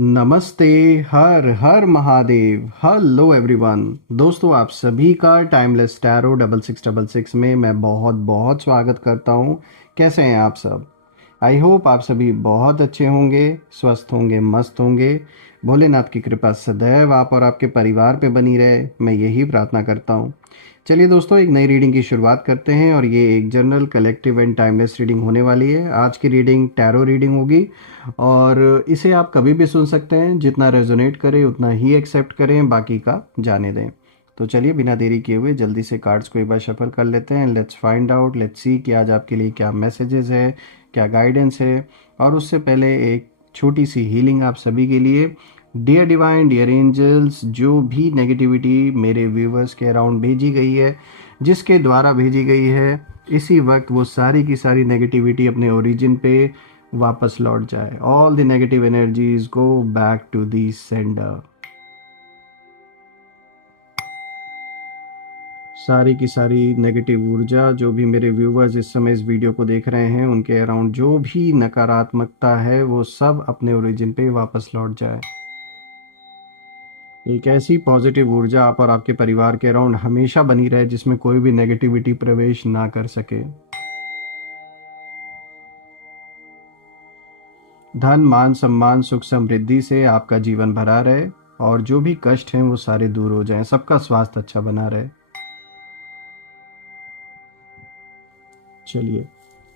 नमस्ते। हर हर महादेव। Hello everyone. दोस्तों, आप सभी का टाइमलेस टैरो 6666 में मैं बहुत बहुत स्वागत करता हूँ। कैसे हैं आप सब? आई होप आप सभी बहुत अच्छे होंगे, स्वस्थ होंगे, मस्त होंगे। भोलेनाथ की कृपा सदैव आप और आपके परिवार पे बनी रहे, मैं यही प्रार्थना करता हूँ। चलिए दोस्तों, एक नई रीडिंग की शुरुआत करते हैं और ये एक general, collective and timeless reading होने वाली है। आज की रीडिंग टैरो रीडिंग होगी और इसे आप कभी भी सुन सकते हैं। जितना रेजोनेट करे उतना ही एक्सेप्ट करें, बाकी का जाने दें। तो चलिए बिना देरी किए हुए जल्दी से कार्ड्स को एक बार शफल कर लेते हैं। Let's find out, let's see कि आज आपके लिए क्या मैसेजेस है, क्या गाइडेंस है। और उससे पहले एक छोटी सी हीलिंग आप सभी के लिए। डियर डिवाइन, डियर एंजल्स, जो भी नेगेटिविटी मेरे व्यूवर्स के अराउंड भेजी गई है, जिसके द्वारा भेजी गई है, इसी वक्त वो सारी की सारी नेगेटिविटी अपने ओरिजिन पे वापस लौट जाए। All the negative energies go back to the sender. सारी की सारी नेगेटिव ऊर्जा, जो भी मेरे व्यूवर्स इस समय इस वीडियो को देख रहे हैं, उनके अराउंड जो भी नकारात्मकता है वो सब अपने ओरिजिन पे वापस लौट जाए। एक ऐसी पॉजिटिव ऊर्जा आप और आपके परिवार के अराउंड हमेशा बनी रहे, जिसमें कोई भी नेगेटिविटी प्रवेश ना कर सके। धन, मान, सम्मान, सुख, समृद्धि से आपका जीवन भरा रहे और जो भी कष्ट हैं वो सारे दूर हो जाएं। सबका स्वास्थ्य अच्छा बना रहे। चलिए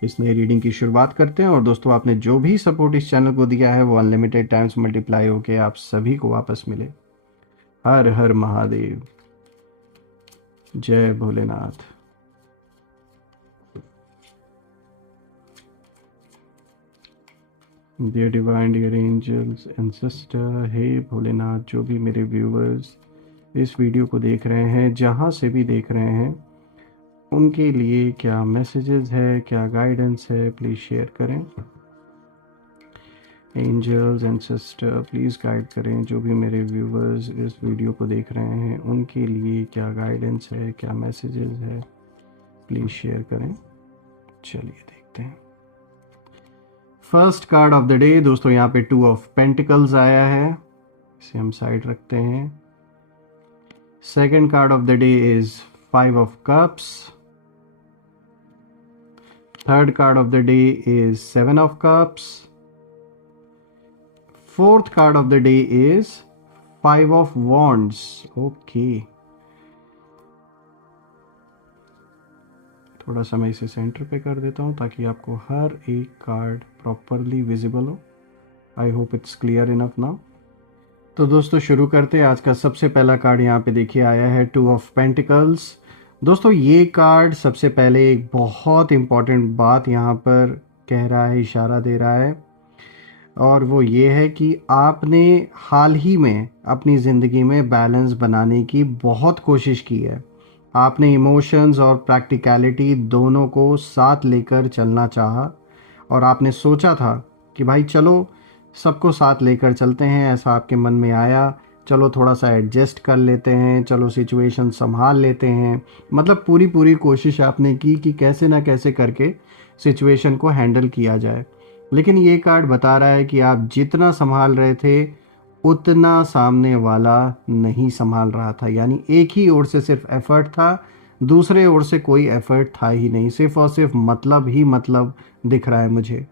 इस नई रीडिंग की शुरुआत करते हैं। और दोस्तों, आपने जो भी सपोर्ट इस चैनल को दिया है वो अनलिमिटेड टाइम्स मल्टीप्लाई होके आप सभी को वापस मिले। हर हर महादेव। जय Bholenath. Dear divine, dear angels, ancestor, हे भोलेनाथ, जो भी मेरे व्यूवर्स इस वीडियो को देख रहे हैं, जहाँ से भी देख रहे हैं, उनके लिए क्या मैसेजेस है, क्या गाइडेंस है, प्लीज़ शेयर करें। एंजल्स, एंसेस्टर, प्लीज़ गाइड करें। जो भी मेरे व्यूवर्स इस वीडियो को देख रहे हैं, उनके लिए क्या गाइडेंस है, क्या मैसेजेस है, प्लीज़ शेयर करें। चलिए देखते हैं। First card of the day दोस्तों, यहाँ पे 2 ऑफ पेंटिकल्स आया है, इसे हम साइड रखते हैं। Second card of the day is 5 of cups. Third card of the day is 7 of cups. Fourth card of the day is 5 of wands. Okay, थोड़ा सा मैं इसे सेंटर पे कर देता हूँ ताकि आपको हर एक कार्ड प्रॉपरली विजिबल हो। I hope it's clear enough now. तो दोस्तों शुरू करते हैं। आज का सबसे पहला कार्ड यहाँ पे देखिए आया है 2 ऑफ पेंटिकल्स। दोस्तों ये कार्ड सबसे पहले एक बहुत इम्पॉर्टेंट बात यहाँ पर कह रहा है, इशारा दे रहा है, और वो ये है कि आपने हाल ही में अपनी ज़िंदगी में बैलेंस बनाने की बहुत कोशिश की है। आपने इमोशंस और प्रैक्टिकलिटी दोनों को साथ लेकर चलना चाहा और आपने सोचा था कि भाई चलो सबको साथ लेकर चलते हैं। ऐसा आपके मन में आया, चलो थोड़ा सा एडजस्ट कर लेते हैं, चलो सिचुएशन संभाल लेते हैं। मतलब पूरी कोशिश आपने की कि कैसे ना कैसे करके सिचुएशन को हैंडल किया जाए। लेकिन ये कार्ड बता रहा है कि आप जितना संभाल रहे थे उतना सामने वाला नहीं संभाल रहा था। यानी एक ही ओर से सिर्फ एफर्ट था, दूसरे ओर से कोई एफर्ट था ही नहीं। सिर्फ और सिर्फ मतलब ही मतलब दिख रहा है मुझे।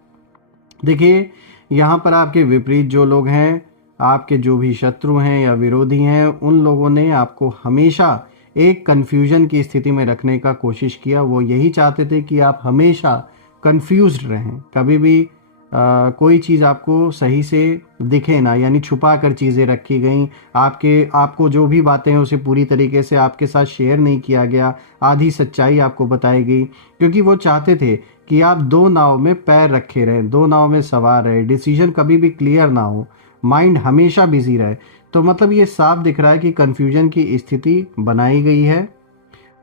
देखिए यहाँ पर आपके विपरीत जो लोग हैं, आपके जो भी शत्रु हैं या विरोधी हैं, उन लोगों ने आपको हमेशा एक कन्फ्यूजन की स्थिति में रखने का कोशिश किया। वो यही चाहते थे कि आप हमेशा कन्फ्यूज्ड रहें, कभी भी कोई चीज़ आपको सही से दिखे ना, यानी छुपा कर चीज़ें रखी गई। आपको जो भी बातें हैं उसे पूरी तरीके से आपके साथ शेयर नहीं किया गया, आधी सच्चाई आपको बताई गई, क्योंकि वो चाहते थे कि आप 2 नाव में पैर रखे रहें, 2 नाव में सवार रहे, डिसीजन कभी भी क्लियर ना हो, माइंड हमेशा बिजी रहे। तो मतलब ये साफ दिख रहा है कि कन्फ्यूजन की स्थिति बनाई गई है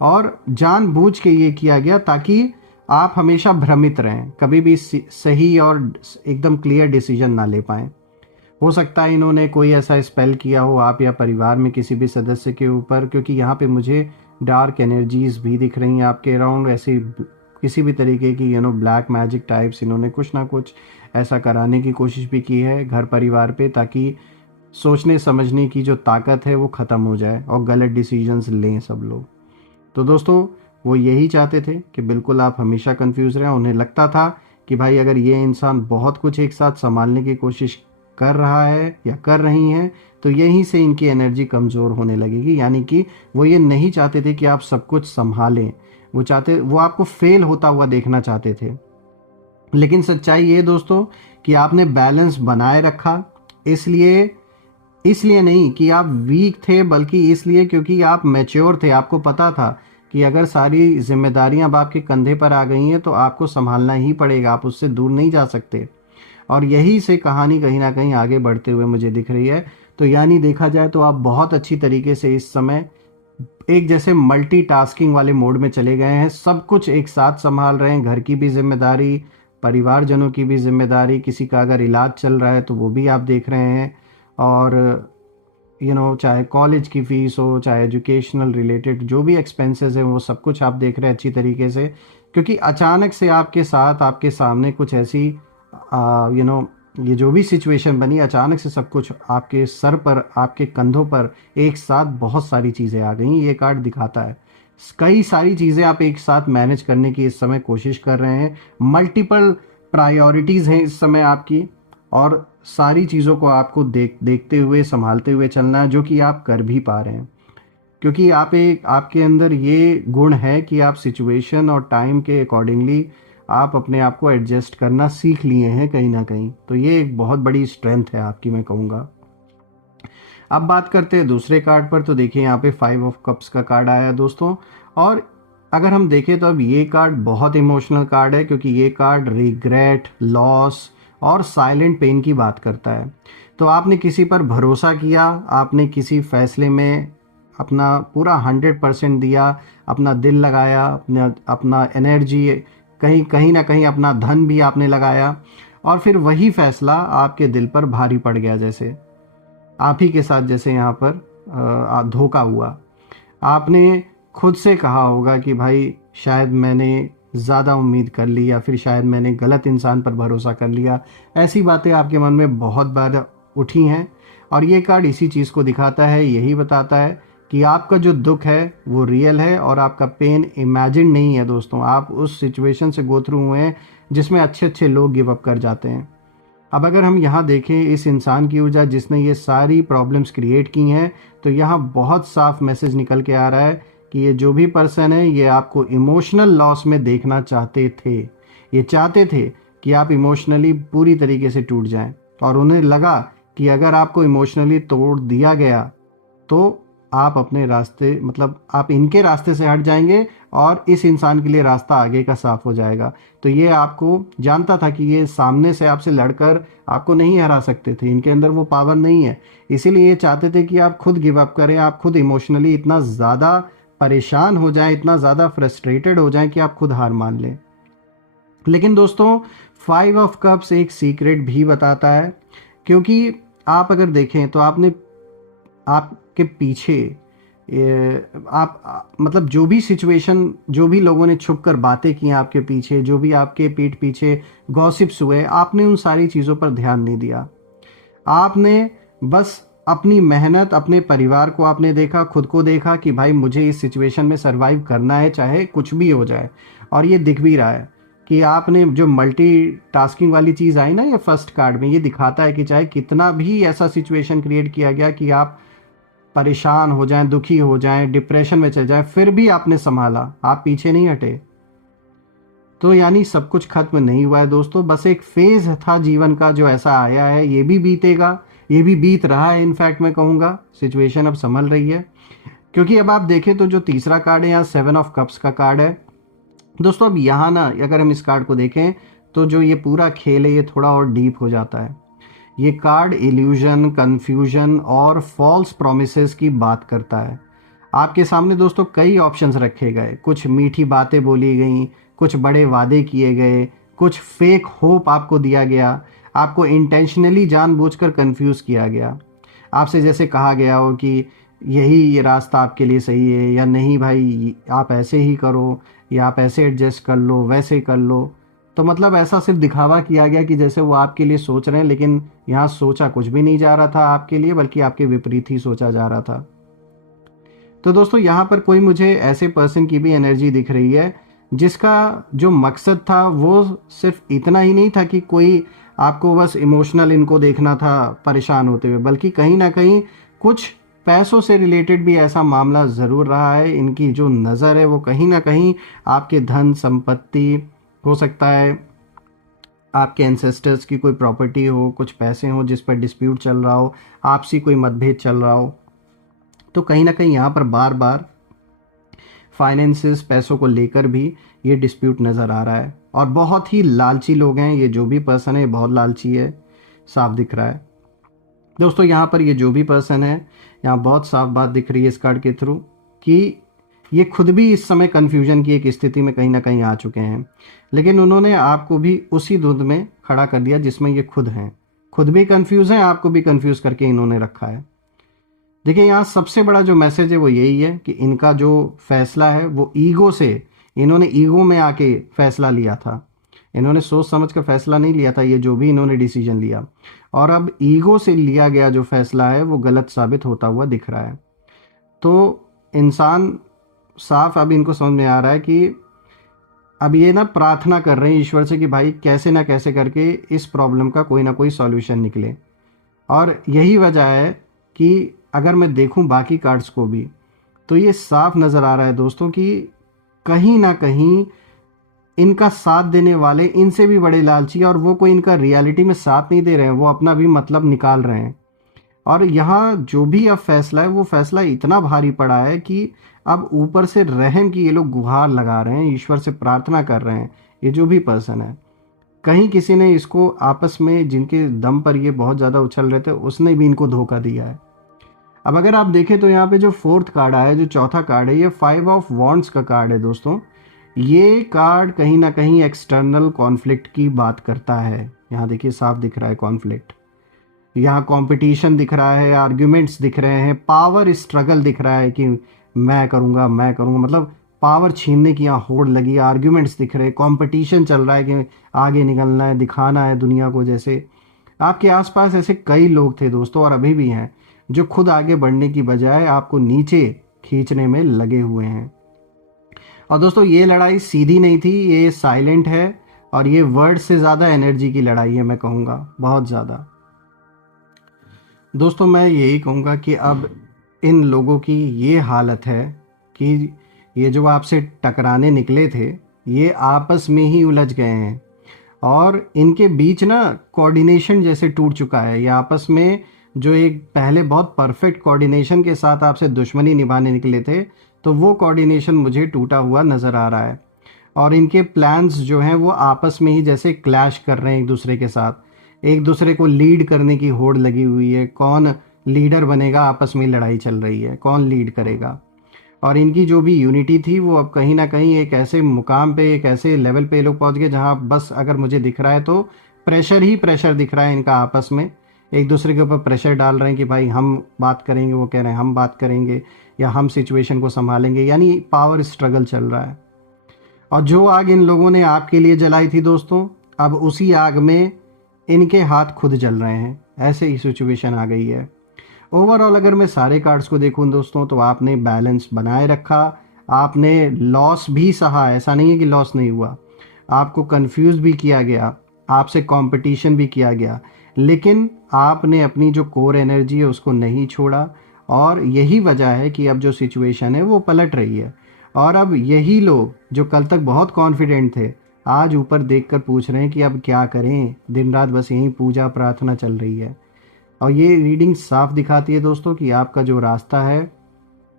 और जानबूझ के ये किया गया ताकि आप हमेशा भ्रमित रहें, कभी भी सही और एकदम क्लियर डिसीजन ना ले पाएं। हो सकता है इन्होंने कोई ऐसा स्पेल किया हो आप या परिवार में किसी भी सदस्य के ऊपर, क्योंकि यहाँ पे मुझे डार्क एनर्जीज भी दिख रही हैं आपके अराउंड। ऐसी किसी भी तरीके की ब्लैक मैजिक टाइप्स इन्होंने कुछ ना कुछ ऐसा कराने की कोशिश भी की है घर परिवार पे, ताकि सोचने समझने की जो ताकत है वो ख़त्म हो जाए और गलत डिसीजंस लें सब लोग। तो दोस्तों वो यही चाहते थे कि बिल्कुल आप हमेशा कंफ्यूज रहें। उन्हें लगता था कि भाई अगर ये इंसान बहुत कुछ एक साथ संभालने की कोशिश कर रहा है या कर रही हैं तो यहीं से इनकी एनर्जी कमज़ोर होने लगेगी। यानी कि वो ये नहीं चाहते थे कि आप सब कुछ संभालें, वो आपको फेल होता हुआ देखना चाहते थे। लेकिन सच्चाई ये दोस्तों कि आपने बैलेंस बनाए रखा, इसलिए नहीं कि आप वीक थे, बल्कि इसलिए क्योंकि आप मैच्योर थे। आपको पता था कि अगर सारी जिम्मेदारियां अब आपके कंधे पर आ गई हैं तो आपको संभालना ही पड़ेगा, आप उससे दूर नहीं जा सकते। और यही से कहानी कहीं ना कहीं आगे बढ़ते हुए मुझे दिख रही है। तो यानी देखा जाए तो आप बहुत अच्छी तरीके से इस समय एक जैसे मल्टीटास्किंग वाले मोड में चले गए हैं, सब कुछ एक साथ संभाल रहे हैं, घर की भी जिम्मेदारी, परिवारजनों की भी जिम्मेदारी, किसी का अगर इलाज चल रहा है तो वो भी आप देख रहे हैं, और चाहे कॉलेज की फ़ीस हो, चाहे एजुकेशनल रिलेटेड जो भी एक्सपेंसेस हैं वो सब कुछ आप देख रहे हैं अच्छी तरीके से। क्योंकि अचानक से आपके साथ आपके सामने कुछ ऐसी ये जो भी सिचुएशन बनी, अचानक से सब कुछ आपके सर पर, आपके कंधों पर एक साथ बहुत सारी चीज़ें आ गई। ये कार्ड दिखाता है कई सारी चीज़ें आप एक साथ मैनेज करने की इस समय कोशिश कर रहे हैं। मल्टीपल प्रायोरिटीज़ हैं इस समय आपकी, और सारी चीज़ों को आपको देखते हुए संभालते हुए चलना है, जो कि आप कर भी पा रहे हैं। क्योंकि आपके अंदर ये गुण है कि आप सिचुएशन और टाइम के अकॉर्डिंगली आप अपने आप को एडजस्ट करना सीख लिए हैं कहीं ना कहीं। तो ये एक बहुत बड़ी स्ट्रेंथ है आपकी, मैं कहूँगा। अब बात करते हैं दूसरे कार्ड पर। तो देखिए यहाँ पे 5 ऑफ कप्स का कार्ड आया है दोस्तों। और अगर हम देखें तो अब ये कार्ड बहुत इमोशनल कार्ड है, क्योंकि ये कार्ड रिग्रेट, लॉस और साइलेंट पेन की बात करता है। तो आपने किसी पर भरोसा किया, आपने किसी फैसले में अपना पूरा 100% दिया, अपना दिल लगाया, अपना एनर्जी, कहीं ना कहीं अपना धन भी आपने लगाया, और फिर वही फैसला आपके दिल पर भारी पड़ गया। जैसे आप ही के साथ जैसे यहाँ पर धोखा हुआ। आपने खुद से कहा होगा कि भाई शायद मैंने ज़्यादा उम्मीद कर ली, या फिर शायद मैंने गलत इंसान पर भरोसा कर लिया। ऐसी बातें आपके मन में बहुत बार उठी हैं, और ये कार्ड इसी चीज़ को दिखाता है, यही बताता है कि आपका जो दुख है वो रियल है, और आपका पेन इमेजिन नहीं है दोस्तों। आप उस सिचुएशन से गो थ्रू हुए हैं जिसमें अच्छे अच्छे लोग गिव अप कर जाते हैं। अब अगर हम यहाँ देखें इस इंसान की ऊर्जा जिसने ये सारी प्रॉब्लम्स क्रिएट की हैं, तो यहाँ बहुत साफ मैसेज निकल के आ रहा है कि ये जो भी पर्सन है ये आपको इमोशनल लॉस में देखना चाहते थे। ये चाहते थे कि आप इमोशनली पूरी तरीके से टूट जाएं, और उन्हें लगा कि अगर आपको इमोशनली तोड़ दिया गया तो आप अपने रास्ते, मतलब आप इनके रास्ते से हट जाएंगे और इस इंसान के लिए रास्ता आगे का साफ हो जाएगा। तो ये आपको जानता था कि ये सामने से आपसे लड़कर आपको नहीं हरा सकते थे, इनके अंदर वो पावर नहीं है। इसीलिए ये चाहते थे कि आप खुद गिव अप करें, आप खुद इमोशनली इतना ज़्यादा परेशान हो जाएं, इतना ज़्यादा फ्रस्ट्रेटेड हो जाएं कि आप खुद हार मान लें। लेकिन दोस्तों 5 ऑफ कप्स एक सीक्रेट भी बताता है, क्योंकि आप अगर देखें तो आपके पीछे मतलब जो भी सिचुएशन, जो भी लोगों ने छुप कर बातें की आपके पीछे, जो भी आपके पीठ पीछे गॉसिप्स हुए, आपने उन सारी चीज़ों पर ध्यान नहीं दिया। आपने बस अपनी मेहनत, अपने परिवार को आपने देखा, खुद को देखा कि भाई मुझे इस सिचुएशन में सरवाइव करना है चाहे कुछ भी हो जाए। और ये दिख भी रहा है कि आपने जो मल्टी टास्किंग वाली चीज़ आई ना, ये फर्स्ट कार्ड में ये दिखाता है कि चाहे कितना भी ऐसा सिचुएशन क्रिएट किया गया कि आप परेशान हो जाएं, दुखी हो जाएं, डिप्रेशन में चल जाएं, फिर भी आपने संभाला, आप पीछे नहीं हटे। तो यानी सब कुछ खत्म नहीं हुआ है दोस्तों, बस एक फेज था जीवन का जो ऐसा आया है, ये भी बीतेगा, ये भी बीत रहा है। इनफैक्ट मैं कहूँगा सिचुएशन अब संभल रही है। क्योंकि अब आप देखें तो जो तीसरा कार्ड है यहाँ 7 ऑफ कप्स का कार्ड है दोस्तों। अब यहाँ ना अगर हम इस कार्ड को देखें तो जो ये पूरा खेल है ये थोड़ा और डीप हो जाता है। ये कार्ड इल्यूजन, कन्फ्यूजन और फॉल्स प्रोमिसेस की बात करता है। आपके सामने दोस्तों कई ऑप्शंस रखे गए, कुछ मीठी बातें बोली गई, कुछ बड़े वादे किए गए, कुछ फेक होप आपको दिया गया, आपको इंटेंशनली जानबूझकर कंफ्यूज किया गया। आपसे जैसे कहा गया हो कि ये रास्ता आपके लिए सही है, या नहीं भाई आप ऐसे ही करो, या आप ऐसे एडजस्ट कर लो, वैसे कर लो। तो मतलब ऐसा सिर्फ दिखावा किया गया कि जैसे वो आपके लिए सोच रहे हैं, लेकिन यहाँ सोचा कुछ भी नहीं जा रहा था आपके लिए, बल्कि आपके विपरीत ही सोचा जा रहा था। तो दोस्तों यहाँ पर कोई मुझे ऐसे पर्सन की भी एनर्जी दिख रही है जिसका जो मकसद था वो सिर्फ इतना ही नहीं था कि कोई आपको बस इमोशनल इनको देखना था परेशान होते हुए, बल्कि कहीं ना कहीं कुछ पैसों से रिलेटेड भी ऐसा मामला ज़रूर रहा है। इनकी जो नज़र है वो कहीं ना कहीं आपके धन संपत्ति, हो सकता है आपके एंसेस्टर्स की कोई प्रॉपर्टी हो, कुछ पैसे हो जिस पर डिस्प्यूट चल रहा हो, आपसी कोई मतभेद चल रहा हो। तो कहीं ना कहीं यहाँ पर बार बार फाइनेंसेस, पैसों को लेकर भी ये डिस्प्यूट नज़र आ रहा है। और बहुत ही लालची लोग हैं, ये जो भी पर्सन है बहुत लालची है, साफ दिख रहा है दोस्तों। यहाँ पर ये जो भी पर्सन है, यहाँ बहुत साफ बात दिख रही है इस कार्ड के थ्रू कि ये खुद भी इस समय कन्फ्यूजन की एक स्थिति में कहीं ना कहीं आ चुके हैं, लेकिन उन्होंने आपको भी उसी धुंध में खड़ा कर दिया जिसमें ये खुद हैं। खुद भी कंफ्यूज हैं, आपको भी कंफ्यूज करके इन्होंने रखा है। देखिए यहाँ सबसे बड़ा जो मैसेज है वो यही है कि इनका जो फैसला है वो ईगो से, इन्होंने ईगो में आके फैसला लिया था। इन्होंने सोच समझ कर फैसला नहीं लिया था, ये जो भी इन्होंने डिसीजन लिया, और अब ईगो से लिया गया जो फैसला है वो गलत साबित होता हुआ दिख रहा है। तो इंसान साफ अब इनको समझ में आ रहा है कि अब ये ना प्रार्थना कर रहे हैं ईश्वर से कि भाई कैसे ना कैसे करके इस प्रॉब्लम का कोई ना कोई सॉल्यूशन निकले। और यही वजह है कि अगर मैं देखूं बाकी कार्ड्स को भी, तो ये साफ नज़र आ रहा है दोस्तों कि कहीं ना कहीं इनका साथ देने वाले इनसे भी बड़े लालची है, और वो कोई इनका रियलिटी में साथ नहीं दे रहे हैं, वो अपना भी मतलब निकाल रहे हैं। और यहाँ जो भी अब फैसला है वो फैसला इतना भारी पड़ा है कि अब ऊपर से रहम की ये लोग गुहार लगा रहे हैं, ईश्वर से प्रार्थना कर रहे हैं। ये जो भी पर्सन है, कहीं किसी ने इसको आपस में, जिनके दम पर ये बहुत ज़्यादा उछल रहे थे, उसने भी इनको धोखा दिया है। अब अगर आप देखें तो यहाँ पे जो फोर्थ कार्ड आया है, जो चौथा कार्ड है, ये 5 ऑफ वॉन्ड्स का कार्ड है दोस्तों। ये कार्ड कहीं ना कहीं एक्सटर्नल कॉन्फ्लिक्ट की बात करता है। यहाँ देखिए साफ दिख रहा है कॉन्फ्लिक्ट, यहाँ कंपटीशन दिख रहा है, आर्ग्यूमेंट्स दिख रहे हैं, पावर स्ट्रगल दिख रहा है कि मैं करूँगा मैं करूँगा, मतलब पावर छीनने की यहाँ होड़ लगी, आर्ग्यूमेंट्स दिख रहे हैं, कंपटीशन चल रहा है कि आगे निकलना है, दिखाना है दुनिया को। जैसे आपके आसपास ऐसे कई लोग थे दोस्तों, और अभी भी हैं, जो खुद आगे बढ़ने की बजाय आपको नीचे खींचने में लगे हुए हैं। और दोस्तों ये लड़ाई सीधी नहीं थी, ये साइलेंट है, और ये वर्ड से ज़्यादा एनर्जी की लड़ाई है, मैं कहूँगा बहुत ज़्यादा। दोस्तों मैं यही कहूँगा कि अब इन लोगों की ये हालत है कि ये जो आपसे टकराने निकले थे, ये आपस में ही उलझ गए हैं, और इनके बीच ना कोऑर्डिनेशन जैसे टूट चुका है। ये आपस में जो एक पहले बहुत परफेक्ट कोऑर्डिनेशन के साथ आपसे दुश्मनी निभाने निकले थे, तो वो कोऑर्डिनेशन मुझे टूटा हुआ नज़र आ रहा है। और इनके प्लान्स जो हैं वो आपस में ही जैसे क्लैश कर रहे हैं एक दूसरे के साथ, एक दूसरे को लीड करने की होड़ लगी हुई है। कौन लीडर बनेगा, आपस में लड़ाई चल रही है, कौन लीड करेगा। और इनकी जो भी यूनिटी थी वो अब कहीं ना कहीं एक ऐसे मुकाम पे, एक ऐसे लेवल पे लोग पहुंच गए जहां बस अगर मुझे दिख रहा है तो प्रेशर ही प्रेशर दिख रहा है इनका, आपस में एक दूसरे के ऊपर प्रेशर डाल रहे हैं कि भाई हम बात करेंगे, वो कह रहे हैं हम बात करेंगे, या हम सिचुएशन को संभालेंगे, यानी पावर स्ट्रगल चल रहा है। और जो आग इन लोगों ने आपके लिए जलाई थी दोस्तों, अब उसी आग में इनके हाथ खुद जल रहे हैं, ऐसे ही सिचुएशन आ गई है। ओवरऑल अगर मैं सारे कार्ड्स को देखूं दोस्तों, तो आपने बैलेंस बनाए रखा, आपने लॉस भी सहा, ऐसा नहीं है कि लॉस नहीं हुआ, आपको कंफ्यूज भी किया गया, आपसे कंपटीशन भी किया गया, लेकिन आपने अपनी जो कोर एनर्जी है उसको नहीं छोड़ा। और यही वजह है कि अब जो सिचुएशन है वो पलट रही है, और अब यही लोग जो कल तक बहुत कॉन्फिडेंट थे, आज ऊपर देखकर पूछ रहे हैं कि अब क्या करें, दिन रात बस यही पूजा प्रार्थना चल रही है। और ये रीडिंग साफ दिखाती है दोस्तों कि आपका जो रास्ता है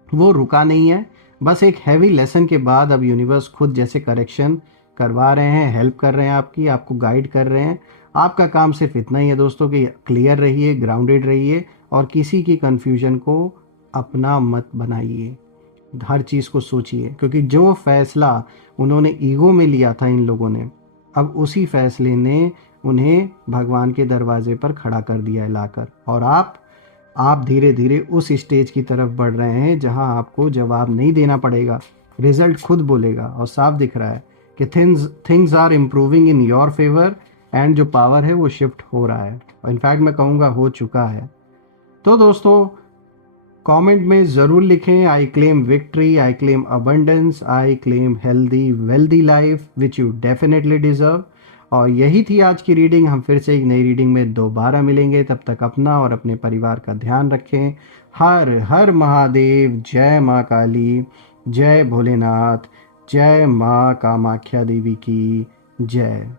वो रुका नहीं है, बस एक हैवी लेसन के बाद अब यूनिवर्स खुद जैसे करेक्शन करवा रहे हैं, हेल्प कर रहे हैं आपकी, आपको गाइड कर रहे हैं। आपका काम सिर्फ इतना ही है दोस्तों कि क्लियर रहिए, ग्राउंडेड रहिए, और किसी की कन्फ्यूजन को अपना मत बनाइए, हर चीज़ को सोचिए, क्योंकि जो फैसला उन्होंने ईगो में लिया था इन लोगों ने, अब उसी फैसले ने उन्हें भगवान के दरवाजे पर खड़ा कर दिया है लाकर। और आप धीरे धीरे उस स्टेज की तरफ बढ़ रहे हैं जहां आपको जवाब नहीं देना पड़ेगा, रिजल्ट खुद बोलेगा और साफ दिख रहा है कि things are improving in your favour and जो पावर है वो शिफ्ट हो रहा है, और इनफैक्ट मैं कहूँगा हो चुका है। तो दोस्तों कमेंट में ज़रूर लिखें, I claim victory, I claim abundance, I claim healthy wealthy life which you definitely deserve. और यही थी आज की रीडिंग। हम फिर से एक नई रीडिंग में दोबारा मिलेंगे, तब तक अपना और अपने परिवार का ध्यान रखें। हर हर महादेव, जय माँ काली, जय भोलेनाथ, जय माँ कामाख्या देवी की जय।